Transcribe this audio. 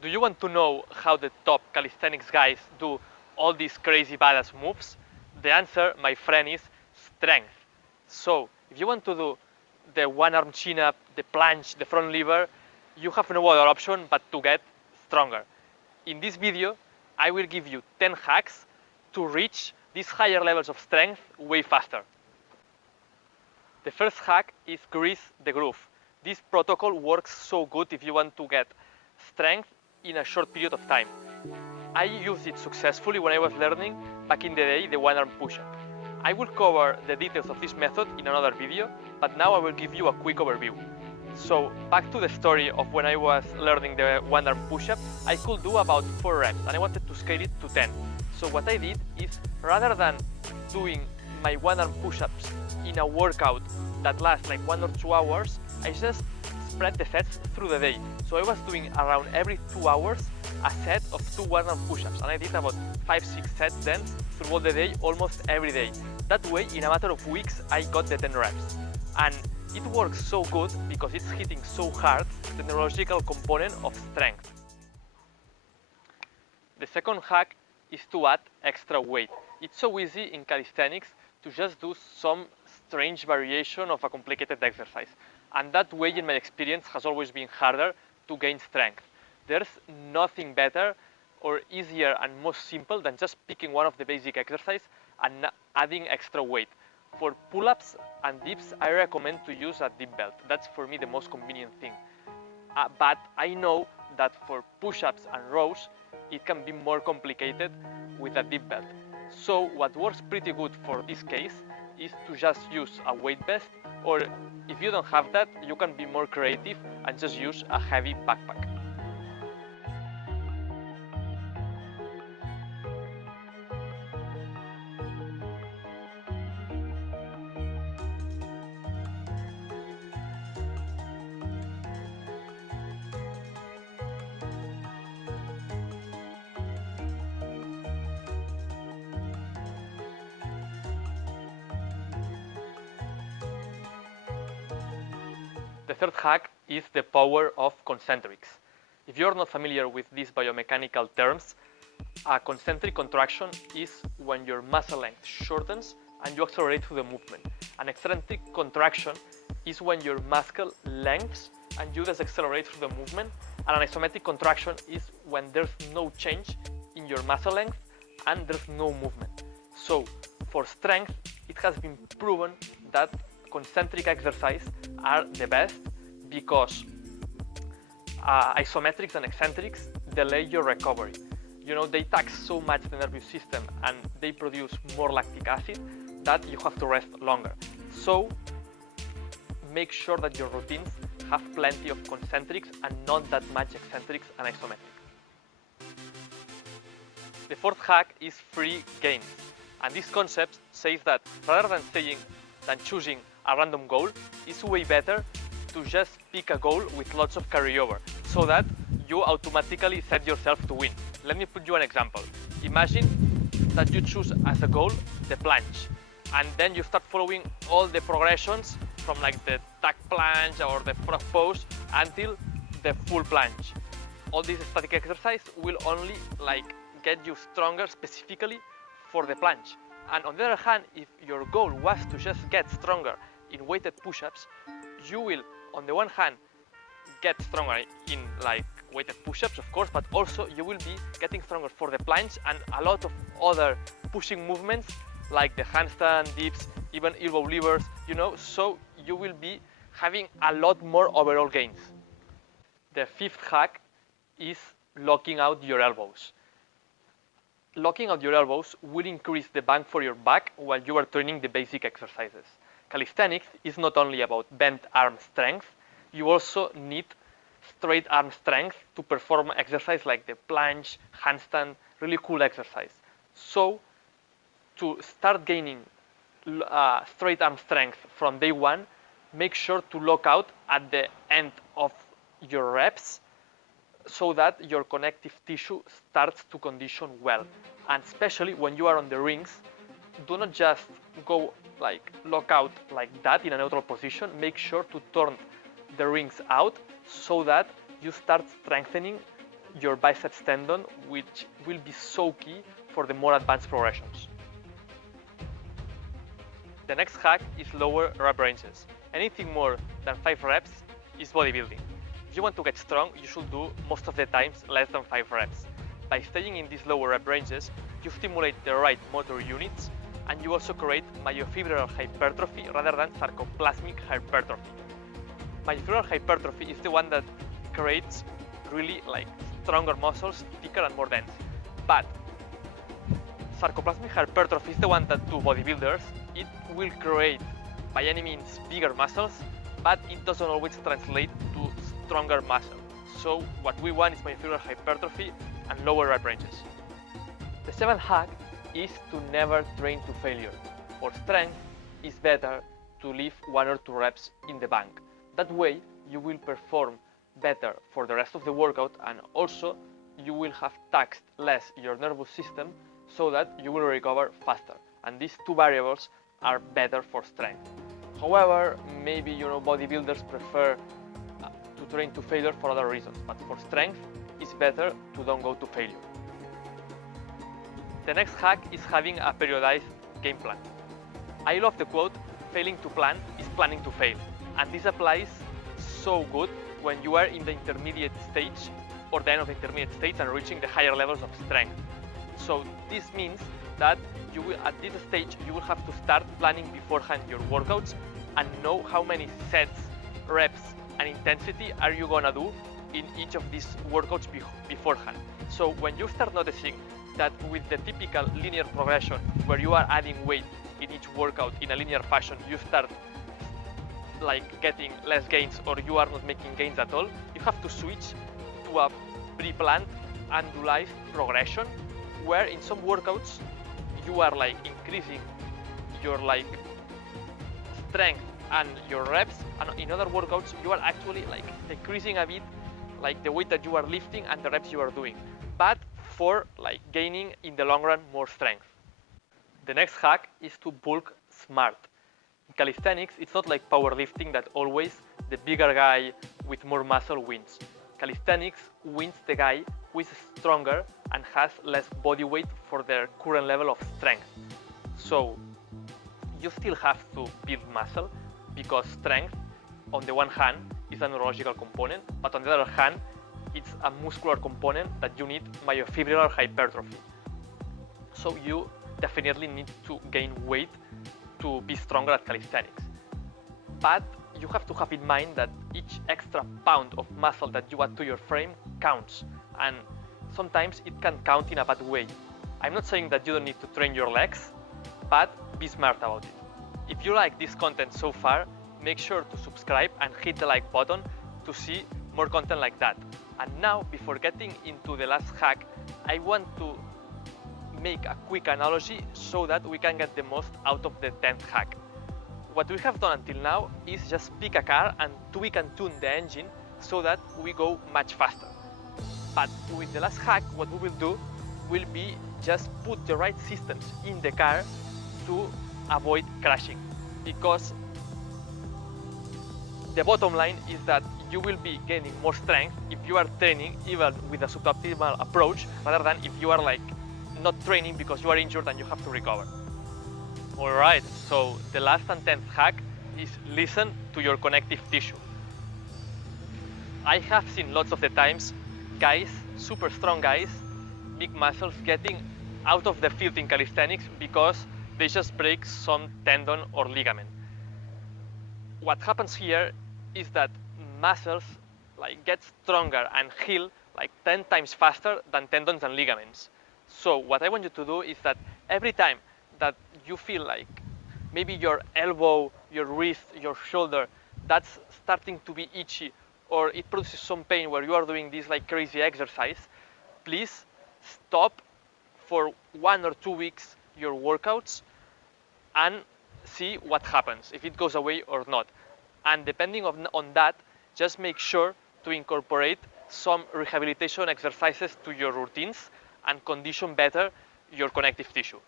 Do you want to know how the top calisthenics guys do all these crazy badass moves? The answer, my friend, is strength. So, if you want to do the one-arm chin-up, the planche, the front lever, you have no other option but to get stronger. In this video, I will give you 10 hacks to reach these higher levels of strength way faster. The first hack is grease the groove. This protocol works so good if you want to get strength in a short period of time. I used it successfully when I was learning back in the day the one-arm push-up. I will cover the details of this method in another video, but now I will give you a quick overview. So back to the story of when I was learning the one-arm push-up, I could do about 4 reps and I wanted to scale it to 10. So what I did is, rather than doing my one-arm push-ups in a workout that lasts like 1 or 2 hours, I just spread the sets through the day. So I was doing around every 2 hours a set of 2 one-arm push-ups, and I did about 5-6 sets then through all the day, almost every day. That way, in a matter of weeks, I got the 10 reps. And it works so good because it's hitting so hard the neurological component of strength. The second hack is to add extra weight. It's so easy in calisthenics to just do some strange variation of a complicated exercise. And that way, in my experience, has always been harder to gain strength. There's nothing better or easier and more simple than just picking one of the basic exercises and adding extra weight. For pull-ups and dips, I recommend to use a dip belt. That's for me the most convenient thing. But I know that for push-ups and rows, it can be more complicated with a dip belt. So what works pretty good for this case is to just use a weight vest, or if you don't have that, you can be more creative and just use a heavy backpack. The third hack is the power of concentrics. If you're not familiar with these biomechanical terms, a concentric contraction is when your muscle length shortens and you accelerate through the movement. An eccentric contraction is when your muscle lengths and you decelerate through the movement. And an isometric contraction is when there's no change in your muscle length and there's no movement. So for strength, it has been proven that concentric exercises are the best because isometrics and eccentrics delay your recovery. You know, they tax so much the nervous system and they produce more lactic acid that you have to rest longer. So make sure that your routines have plenty of concentrics and not that much eccentrics and isometrics. The fourth hack is free gains. And this concept says that rather than choosing a random goal, it's way better to just pick a goal with lots of carryover so that you automatically set yourself to win. Let me put you an example. Imagine that you choose as a goal the planche, and then you start following all the progressions from like the tuck planche or the frog pose until the full planche. All this static exercise will only like get you stronger specifically for the planche. And on the other hand, if your goal was to just get stronger in weighted push-ups, you will, on the one hand, get stronger in like weighted push-ups, of course, but also you will be getting stronger for the planche and a lot of other pushing movements like the handstand, dips, even elbow levers, you know, so you will be having a lot more overall gains. The fifth hack is locking out your elbows. Locking out your elbows will increase the bang for your buck while you are training the basic exercises. Calisthenics is not only about bent arm strength, you also need straight arm strength to perform exercise like the planche, handstand, really cool exercise. So to start gaining straight arm strength from day one, make sure to lock out at the end of your reps so that your connective tissue starts to condition well. And especially when you are on the rings, do not just go like lock out like that in a neutral position. Make sure to turn the rings out so that you start strengthening your biceps tendon, which will be so key for the more advanced progressions. The next hack is lower rep ranges. Anything more than 5 reps is bodybuilding. If you want to get strong, you should do most of the times less than 5 reps. By staying in these lower rep ranges, you stimulate the right motor units, and you also create myofibrillar hypertrophy rather than sarcoplasmic hypertrophy. Myofibrillar hypertrophy is the one that creates really stronger muscles, thicker and more dense. But sarcoplasmic hypertrophy is the one that do bodybuilders. It will create by any means bigger muscles, but it doesn't always translate to stronger muscle. So what we want is myofibrillar hypertrophy and lower rep ranges. The seventh hack is to never train to failure. For strength, it's better to leave 1 or 2 reps in the bank. That way, you will perform better for the rest of the workout, and also you will have taxed less your nervous system so that you will recover faster. And these 2 variables are better for strength. However, maybe bodybuilders prefer to train to failure for other reasons, but for strength, it's better to don't go to failure. The next hack is having a periodized game plan. I love the quote, "Failing to plan is planning to fail." And this applies so good when you are in the intermediate stage or the end of the intermediate stage and reaching the higher levels of strength. So this means that you will, at this stage, you will have to start planning beforehand your workouts and know how many sets, reps, and intensity are you gonna do in each of these workouts beforehand. So when you start noticing that with the typical linear progression where you are adding weight in each workout in a linear fashion, you start getting less gains or you are not making gains at all, you have to switch to a pre-planned annualized progression where in some workouts you are increasing your strength and your reps, and in other workouts you are actually decreasing a bit the weight that you are lifting and the reps you are doing, but for gaining in the long run more strength. The next hack is to bulk smart. In calisthenics, it's not like powerlifting that always the bigger guy with more muscle wins. Calisthenics wins the guy who is stronger and has less body weight for their current level of strength. So you still have to build muscle because strength, on the one hand, is a neurological component, but on the other hand, it's a muscular component that you need myofibrillar hypertrophy. So you definitely need to gain weight to be stronger at calisthenics. But you have to have in mind that each extra pound of muscle that you add to your frame counts, and sometimes it can count in a bad way. I'm not saying that you don't need to train your legs, but be smart about it. If you like this content so far, make sure to subscribe and hit the like button to see more content like that. And now, before getting into the last hack, I want to make a quick analogy so that we can get the most out of the 10th hack. What we have done until now is just pick a car and tweak and tune the engine so that we go much faster. But with the last hack, what we will do will be just put the right systems in the car to avoid crashing, because the bottom line is that you will be gaining more strength if you are training even with a suboptimal approach rather than if you are not training because you are injured and you have to recover. Alright, so the last and 10th hack is listen to your connective tissue. I have seen lots of the times guys, super strong guys, big muscles, getting out of the field in calisthenics because they just break some tendon or ligament. What happens here is that muscles get stronger and heal 10 times faster than tendons and ligaments. So what I want you to do is that every time that you feel maybe your elbow, your wrist, your shoulder, that's starting to be itchy, or it produces some pain where you are doing this crazy exercise, please stop for 1 or 2 weeks your workouts and see what happens, if it goes away or not. And depending on that, just make sure to incorporate some rehabilitation exercises to your routines and condition better your connective tissue.